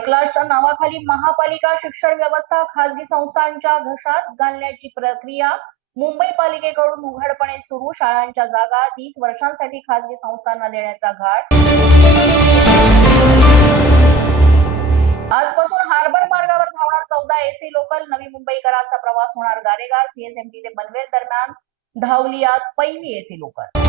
क्लासच्या नावाखाली महापालिका शिक्षण व्यवस्था खासगी संस्थांच्या घशात घालण्याची प्रक्रिया मुंबई पालिकेकडून उघडपणे सुरू. शाळांच्या जागा तीस वर्षांसाठी खासगी संस्थांना देण्याचा घाट. आजपासून हार्बर मार्गावर धावणार चौदा एसी लोकल नवी मुंबईकरांचा प्रवास होणार गारेगार. सीएसएमटी ते पनवेल दरम्यान धावली आज पहिली एसी लोकल.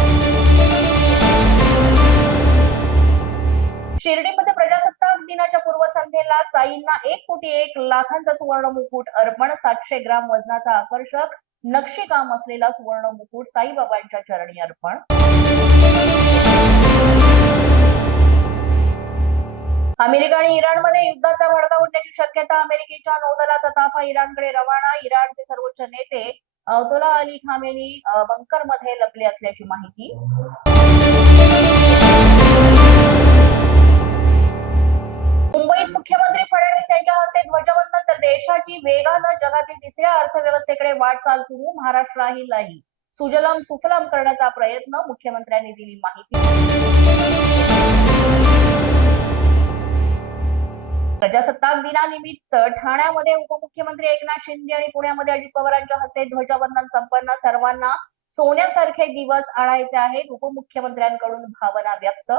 शिर्डीमध्ये प्रजासत्ताक दिनाच्या पूर्वसंध्येला साईंना एक कोटी एक लाखांचा सुवर्ण मुकुट अर्पण सातशे ग्राम वजनाचा आकर्षक नक्षीकाम असलेला सुवर्ण मुकुट साईबाबांच्या चरणी अर्पण. अमेरिका आणि इराणमध्ये युद्धाचा भडका उठण्याची शक्यता अमेरिकेच्या नौदलाचा ताफा इराणकडे रवाना इराणचे सर्वोच्च नेते अवतोला अली खामेनी बंकरमध्ये लपले असल्याची माहिती. देशाची वेगानं जगातील तिसऱ्या अर्थव्यवस्थेकडे वाटचाल सुरू महाराष्ट्रालाही सुजलाम सुफलाम करण्याचा प्रयत्न मुख्यमंत्र्यांनी दिली माहिती. प्रजासत्ताक दिनानिमित्त ठाण्यामध्ये उपमुख्यमंत्री एकनाथ शिंदे आणि पुण्यामध्ये अजित पवारांच्या हस्ते ध्वजवंदन संपन्न. सर्वांना सोन्यासारखे दिवस आणायचे आहेत उपमुख्यमंत्र्यांकडून भावना व्यक्त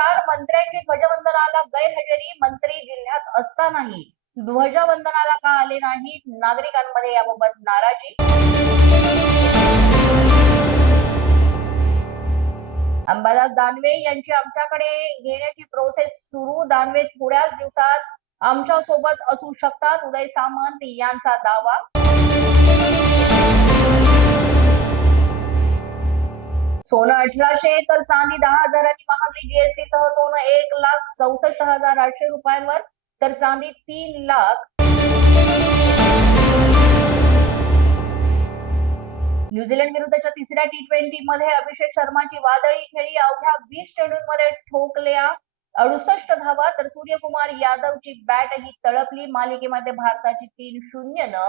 चार मंत्र्यांची ध्वजवंदनाला गैरहजेरी मंत्री जिल्ह्यात असतानाही ध्वजवंदनाला का आले नाहीत? नागरिकांमध्ये याबाबत नाराजी. अंबादास दानवे यांची आमच्याकडे घेण्याची प्रोसेस सुरू. दानवे थोड्याच दिवसात आमच्यासोबत असू शकतात. उदय सामंत यांचा दावा. सोनं अठराशे तर चांदी दहा हजारांनी महागली जीएसटी सह सोनं एक लाख चौसष्ट हजार आठशे रुपयांवर तर चांदी तीन लाख. न्यूझीलंड विरुद्धच्या तिसऱ्या टी ट्वेंटी मध्ये अभिषेक शर्माची वादळी खेळी अवघ्या वीस चेंडूंमध्ये ठोकल्या. अडुसष्ट धावा तर सूर्यकुमार यादवची बॅट ही तळपली. मालिकेमध्ये भारताची तीन शून्य न